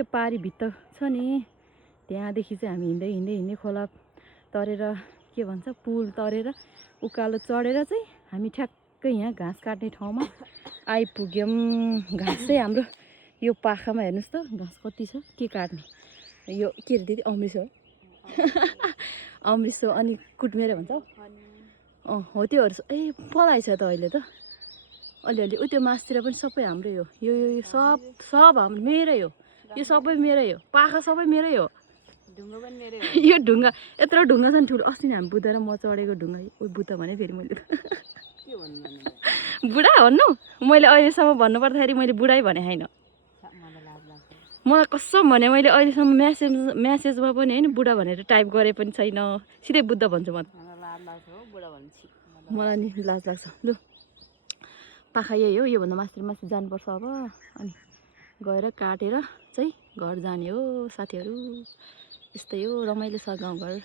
त्यो पारी भित्त छ नि त्यहाँदेखि चाहिँ हामी हिँड्दै खोला तरेर के भन्छ पुल तरेर उकालो चढेर चाहिँ हामी ठ्याक्कै यहाँ घाँस काट्ने ठाउँमा आइपुग्यौँ। घाँस चाहिँ हाम्रो यो पाखामा हेर्नुहोस् त घाँस कति छ के काट्ने यो के अरे दिदी अमृत हो अमृत अनि कुटमेरे भन्छ हो त्योहरू ए पलाइ छ त अहिले त अलिअलि उ त्यो मासतिर पनि सबै हाम्रै हो यो सब हाम्रो मेरै हो यो सबै मेरै हो पाखा सबै मेरै हो यो ढुङ्गा यत्रो ढुङ्गा छ नि ठुलो अस्ति नै हामी बुद्ध र म चढेको ढुङ्गा बुद्ध भने फेरि मैले बुढा भन्नु मैले अहिलेसम्म भन्नुपर्दाखेरि मैले बुढै भने होइन मलाई कसम भने मैले अहिलेसम्म म्यासेजमा पनि होइन बुढा भनेर टाइप गरे पनि छैन सिधै बुद्ध भन्छु म मलाई नि लाज लाग्छ लु पाखा यही हो योभन्दा माथि जानुपर्छ अब अनि गएर काटेर चाहिँ घर जाने हो साथीहरू यस्तै हो रमाइलो छ गाउँघर।